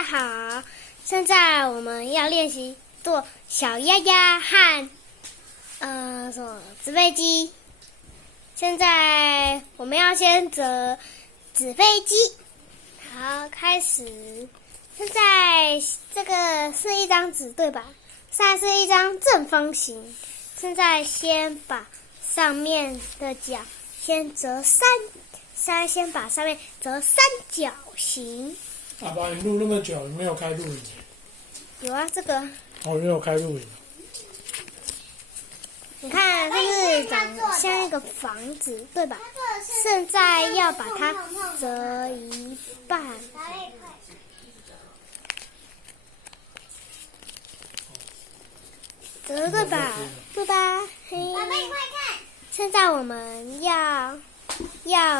家好，现在我们要练习做小鸭鸭和什么纸飞机。现在我们要先折纸飞机，好，开始。现在这个是一张纸对吧？现在是一张正方形。现在先把上面的角先折先把上面折三角形。爸爸，你录那么久，你没有开录影？有啊，这个。我没有开录影。你看，这是长得像一个房子，对吧？现在要把它折一半。折对吧？对吧？嘿。现在我们要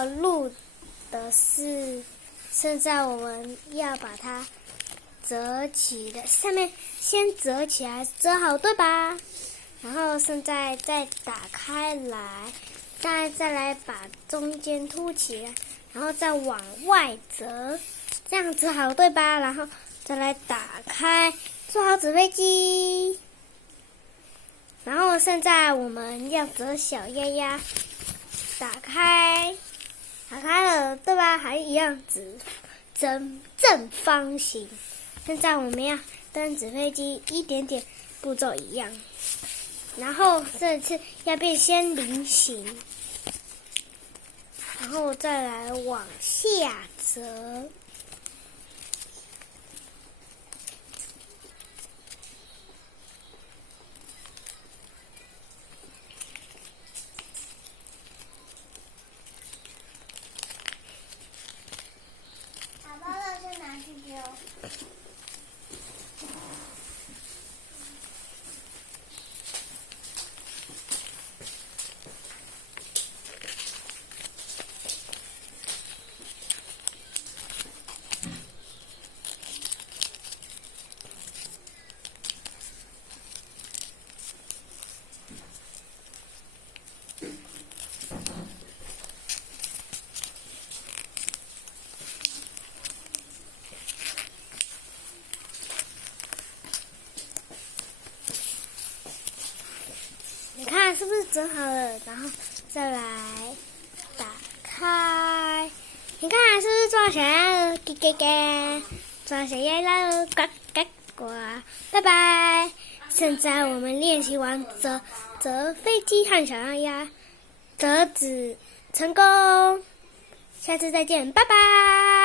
录的是，现在我们要把它折起来，上面先折起来，折好对吧？然后现在再打开来，再来把中间凸起来，然后再往外折，这样折好对吧？然后再来打开，做好纸飞机。然后现在我们要折小鸭鸭，打开了对吧？还一样正方形。现在我们要跟纸飞机一点点步骤一样，然后这次要变先菱形，然后再来往下折。你看是不是折好了？然后再来打开，你看是不是做小鸭咯？咯咯咯，做小鸭咯，呱呱呱，拜拜。现在我们练习完折飞机和小鸭鸭，折纸成功。下次再见，拜拜。